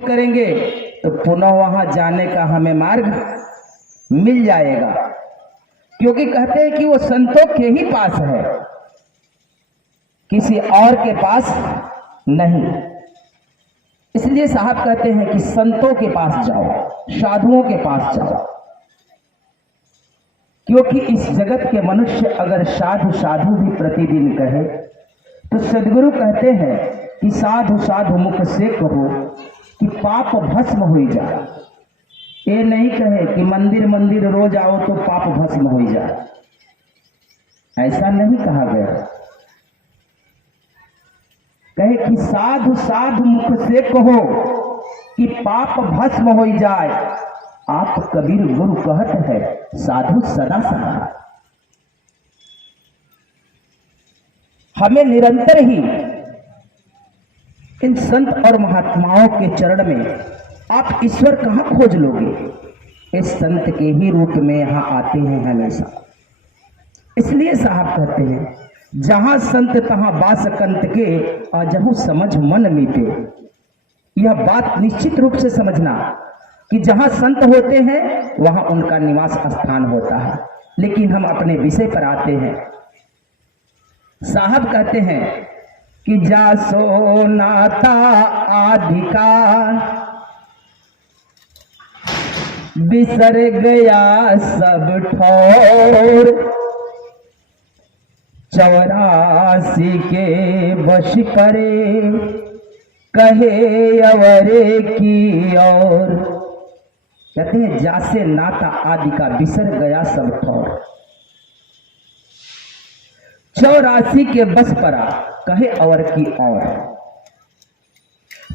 करेंगे तो पुनः वहां जाने का हमें मार्ग मिल जाएगा, क्योंकि कहते हैं कि वो संतों के ही पास है, किसी और के पास नहीं। इसलिए साहब कहते हैं कि संतों के पास जाओ, साधुओं के पास जाओ, क्योंकि इस जगत के मनुष्य अगर साधु साधु भी प्रतिदिन कहे तो सदगुरु कहते हैं कि साधु साधु मुख से कहो कि पाप भस्म हो जाए। ये नहीं कहे कि मंदिर मंदिर रोज आओ तो पाप भस्म हो जाए, ऐसा नहीं कहा गया। कहे कि साधु साधु मुख से कहो कि पाप भस्म हो जाए। आप कबीर गुरु कहत है साधु सदा सदा। हमें निरंतर ही इन संत और महात्माओं के चरण में आप ईश्वर कहाँ खोज लोगे? इस संत के ही रूप में यहाँ आते हैं हमेशा। इसलिए साहब कहते हैं जहां संत तहां बास कंत के, अजहु समझ मन मीते। यह बात निश्चित रूप से समझना कि जहां संत होते हैं वहां उनका निवास स्थान होता है। लेकिन हम अपने विषय पर आते हैं। साहब कहते हैं कि जासो नाता आधिका बिसर गया सब ठौर, 84 के वश करे कहे अवरे की और। कहते हैं जासे नाता आदि का बिसर गया सब ठौर, 84 के बस परा कहे और की और।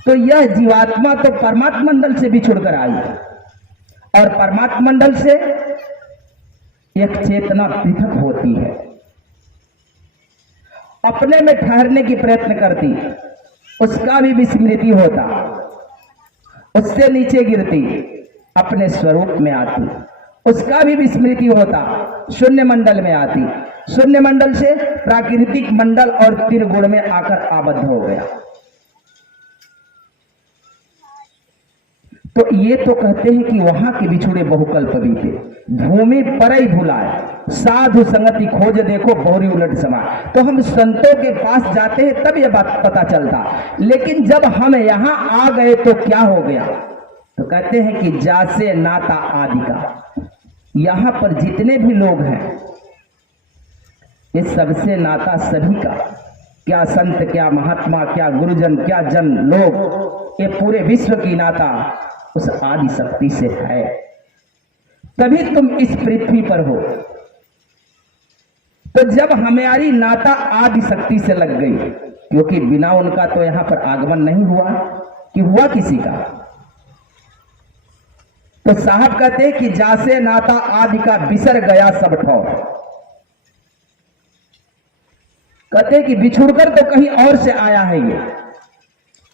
तो यह जीवात्मा तो परमात्मा मंडल से बिछुड़ कर आई और परमात्मा मंडल से एक चेतना पृथक होती है, अपने में ठहरने की प्रयत्न करती, उसका भी विस्मृति होता, उससे नीचे गिरती, अपने स्वरूप में आती, उसका भी विस्मृति होता, शून्य मंडल में आती, शून्य मंडल से प्राकृतिक मंडल और त्रिगुण में आकर आबद्ध हो गया। तो ये तो कहते हैं कि वहां के बिछुड़े बहुकल्प बीते, भूमि पर ही भुलाए, साधु संगति खोज देखो बहुरी उलट समाए। तो हम संतों के पास जाते हैं तब यह बात पता चलता। लेकिन जब हम यहां आ गए तो क्या हो गया? तो कहते हैं कि जासे नाता आदि का, यहां पर जितने भी लोग हैं ये सबसे नाता सभी का, क्या संत, क्या महात्मा, क्या गुरुजन, क्या जन लोग, ये पूरे विश्व की नाता उस आदि शक्ति से है। तभी तुम इस पृथ्वी पर हो। तो जब हमारी नाता आदि शक्ति से लग गई, क्योंकि बिना उनका तो यहां पर आगमन नहीं हुआ कि हुआ किसी का। तो साहब कहते हैं कि जासे नाता आदि का बिसर गया सब ठौर। कहते हैं कि बिछुड़कर तो कहीं और से आया है ये,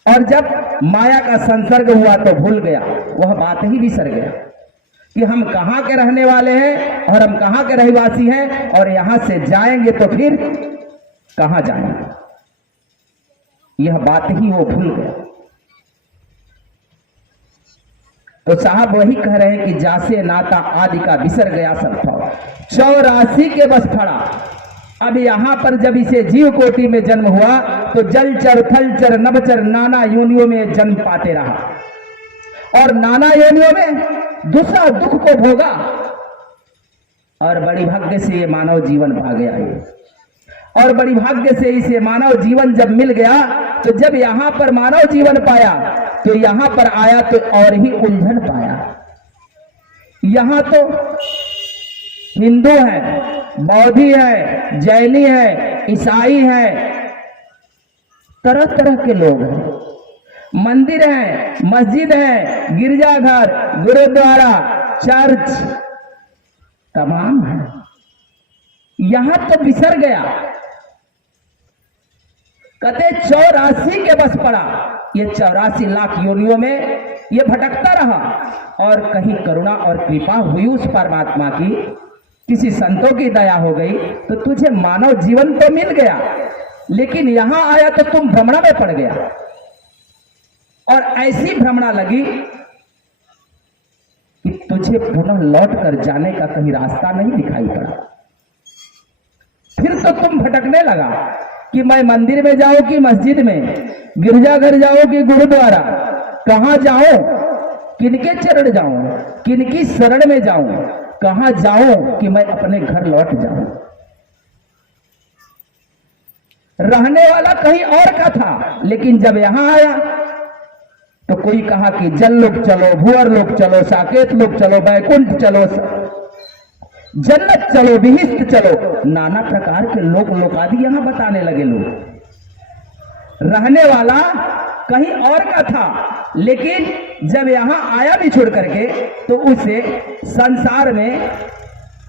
और जब माया का संसर्ग हुआ तो भूल गया, वह बात ही बिसर गया कि हम कहां के रहने वाले हैं और हम कहां के रहवासी हैं, और यहां से जाएंगे तो फिर कहां जाएंगे, यह बात ही वो भूल गया। तो साहब वही कह रहे हैं कि जासे नाता आदि का बिसर गया सब ठौर, 84 के बस खड़ा। अब यहां पर जब इसे जीव कोटि में जन्म हुआ तो जलचर थलचर नभचर नाना योनियों में जन्म पाते रहा, और नाना योनियों में दूसरा दुख को भोगा, और बड़ी भाग्य से ये मानव जीवन पा गया है। और बड़ी भाग्य से इसे मानव जीवन जब मिल गया, तो जब यहां पर मानव जीवन पाया तो यहां पर आया तो और ही उलझन पाया। यहां तो हिंदू है, बौद्धि है, जैनी है, ईसाई है, तरह तरह के लोग हैं, मंदिर है, मस्जिद है, गिरजाघर, गुरुद्वारा, चर्च तमाम है। यहां तो बिसर गया। कहते 84 के बस पड़ा, ये 84 लाख योनियों में ये भटकता रहा, और कहीं करुणा और कृपा हुई उस परमात्मा की, किसी संतों की दया हो गई तो तुझे मानव जीवन तो मिल गया, लेकिन यहां आया तो तुम भ्रमणा में पड़ गया। और ऐसी भ्रमणा लगी कि तुझे पुनः लौट कर जाने का कहीं रास्ता नहीं दिखाई पड़ा। फिर तो तुम भटकने लगा कि मैं मंदिर में जाऊं कि मस्जिद में, गिरजाघर जाऊं कि गुरुद्वारा, कहां जाऊं, किनके चरण जाऊं, किनकी शरण में जाऊं, कहां जाऊं कि मैं अपने घर लौट जाऊं। रहने वाला कहीं और का था, लेकिन जब यहां आया तो कोई कहा कि जल लोक चलो, भूअर लोक चलो, साकेत लोक चलो, बैकुंठ चलो, जन्नत चलो, विहिष्ट चलो, नाना प्रकार के लोक लोकादि यहां बताने लगे लोग। रहने वाला कहीं और का था, लेकिन जब यहां आया बिछुड़ करके तो उसे संसार में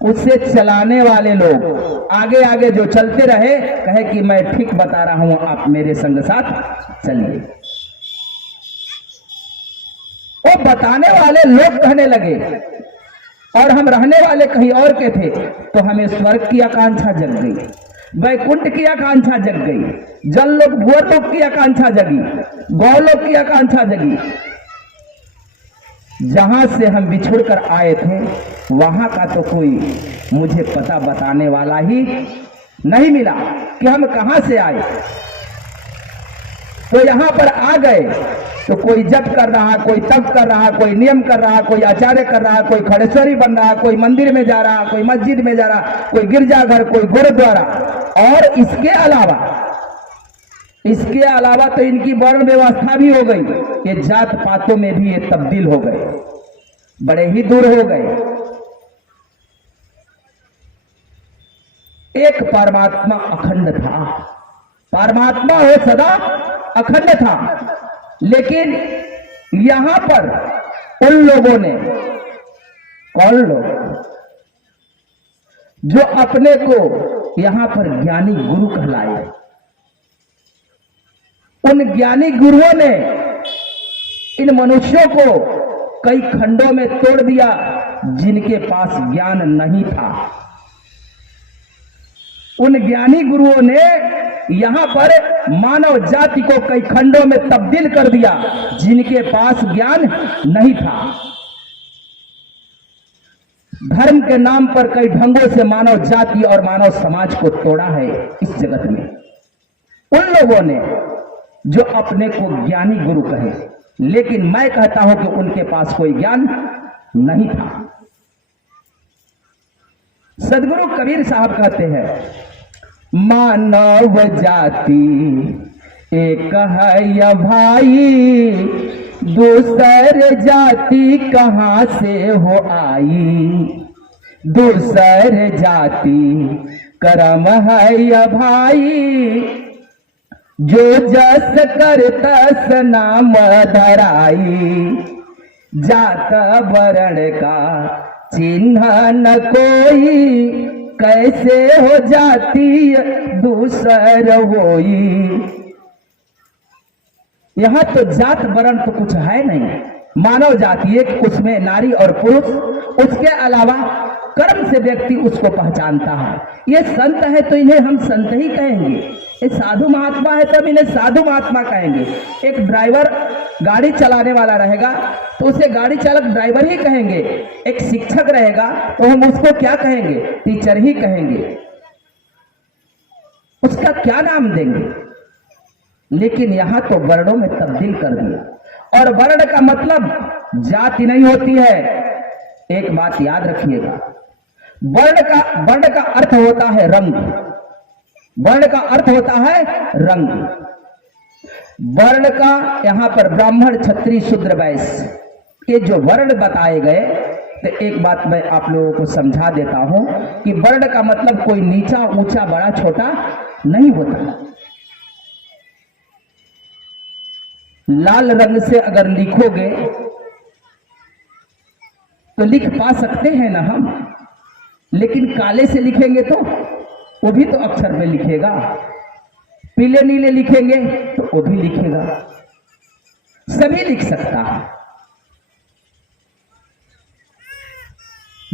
उससे चलाने वाले लोग आगे आगे जो चलते रहे, कहे कि मैं ठीक बता रहा हूं, आप मेरे संग साथ चलिए। वो बताने वाले लोग कहने लगे और हम रहने वाले कहीं और के थे, तो हमें स्वर्ग की आकांक्षा जग गई, वैकुंठ की आकांक्षा जग गई, जल लोक भूअर लोक की आकांक्षा जगी, गौलोक की आकांक्षा जगी। जहां से हम बिछुड़ कर आए थे वहां का तो कोई मुझे पता बताने वाला ही नहीं मिला कि हम कहां से आए। तो यहां पर आ गए तो कोई जप कर रहा, कोई तप कर रहा, कोई नियम कर रहा, कोई आचार्य कर रहा, कोई खड़ेश्वरी बन रहा, कोई मंदिर में जा रहा, कोई मस्जिद में जा रहा, कोई गिरजाघर, कोई गुरुद्वारा। और इसके अलावा तो इनकी वर्ण व्यवस्था भी हो गई, ये जात पातों में भी ये तब्दील हो गए, बड़े ही दूर हो गए। एक परमात्मा अखंड था, परमात्मा हो सदा अखंड था, लेकिन यहां पर उन लोगों ने, कौन लोग, जो अपने को यहां पर ज्ञानी गुरु कहलाए, उन ज्ञानी गुरुओं ने इन मनुष्यों को कई खंडों में तोड़ दिया जिनके पास ज्ञान नहीं था। उन ज्ञानी गुरुओं ने यहां पर मानव जाति को कई खंडों में तब्दील कर दिया जिनके पास ज्ञान नहीं था। धर्म के नाम पर कई ढंगों से मानव जाति और मानव समाज को तोड़ा है इस जगत में उन लोगों ने जो अपने को ज्ञानी गुरु कहे, लेकिन मैं कहता हूं कि उनके पास कोई ज्ञान नहीं था। सदगुरु कबीर साहब कहते हैं, मानव जाति एक है या भाई, दूसर जाति कहां से हो आई, दूसर जाति कर्म है या भाई, जो जस कर तस नाम धराई, जात वर्ण का चिन्ह न कोई, कैसे हो जाती दूसर होई। यहां तो जात वर्ण तो कुछ है नहीं, मानव जाति एक, उसमें नारी और पुरुष, उसके अलावा कर्म से व्यक्ति उसको पहचानता है। ये संत है तो इन्हें हम संत ही कहेंगे, ये साधु महात्मा है तब इन्हें साधु महात्मा कहेंगे। एक ड्राइवर गाड़ी चलाने वाला रहेगा तो उसे गाड़ी चालक ड्राइवर ही कहेंगे, एक शिक्षक रहेगा तो हम उसको क्या कहेंगे, टीचर ही कहेंगे, उसका क्या नाम देंगे। लेकिन यहां तो वर्णों में तब्दील कर दिया, और वर्ण का मतलब जाति नहीं होती है। एक बात याद रखिएगा, वर्ण का अर्थ होता है रंग, वर्ण का अर्थ होता है रंग। वर्ण का यहां पर ब्राह्मण, क्षत्रिय, शूद्र, वैश्य, ये जो वर्ण बताए गए, तो एक बात मैं आप लोगों को समझा देता हूं कि वर्ण का मतलब कोई नीचा ऊंचा बड़ा छोटा नहीं होता। लाल रंग से अगर लिखोगे तो लिख पा सकते हैं ना हम, लेकिन काले से लिखेंगे तो वो भी तो अक्षर पे लिखेगा, पीले नीले लिखेंगे तो वो भी लिखेगा, सभी लिख सकता है।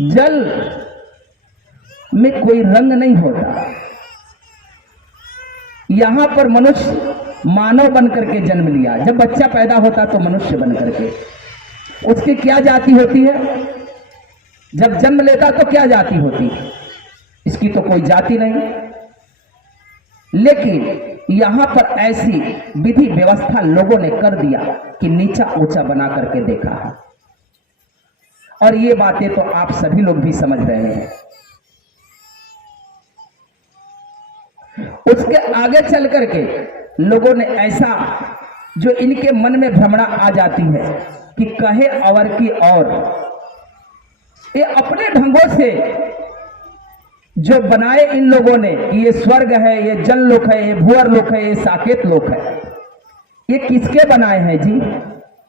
जल में कोई रंग नहीं होता। यहां पर मनुष्य मानव बन करके जन्म लिया। जब बच्चा पैदा होता तो मनुष्य बन करके, उसकी क्या जाति होती है? जब जन्म लेता तो क्या जाति होती है? इसकी तो कोई जाति नहीं। लेकिन यहां पर ऐसी विधि व्यवस्था लोगों ने कर दिया कि नीचा ऊंचा बना करके देखा है। और ये बातें तो आप सभी लोग भी समझ रहे हैं। उसके आगे चल करके लोगों ने ऐसा, जो इनके मन में भ्रमणा आ जाती है कि कहे अवर की और, ये अपने ढंगों से जो बनाए इन लोगों ने कि ये स्वर्ग है, ये जल लोक है, ये भूअर लोक है, ये साकेत लोक है, ये किसके बनाए हैं जी?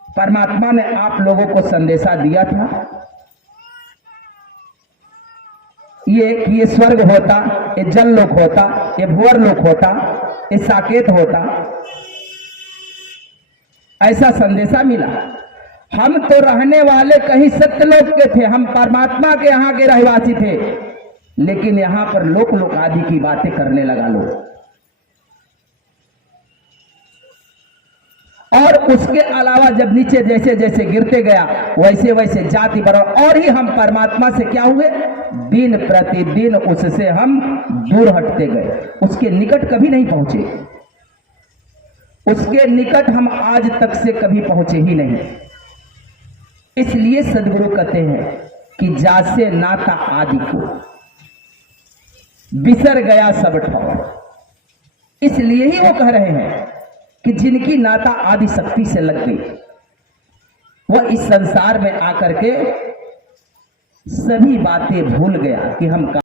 परमात्मा ने आप लोगों को संदेशा दिया था ये स्वर्ग होता, ये जल लोक होता, ये भूअर लोक होता, ये साकेत होता, ऐसा संदेशा मिला। हम तो रहने वाले कहीं सत्यलोक के थे, हम परमात्मा के यहाँ के रहवासी थे, लेकिन यहां पर लोक लोक आदि की बातें करने लगा लोग। और उसके अलावा जब नीचे जैसे जैसे गिरते गया वैसे वैसे जाति बढ़ा, और ही हम परमात्मा से क्या हुए? दिन प्रतिदिन उससे हम दूर हटते गए, उसके निकट कभी नहीं पहुंचे। उसके निकट हम आज तक से कभी पहुंचे ही नहीं। इसलिए सदगुरु कहते हैं कि जासे नाता आदि को बिसर गया सब ठौर। इसलिए ही वो कह रहे हैं कि जिनकी नाता आदि शक्ति से लग गई, वह इस संसार में आकर के सभी बातें भूल गया कि हम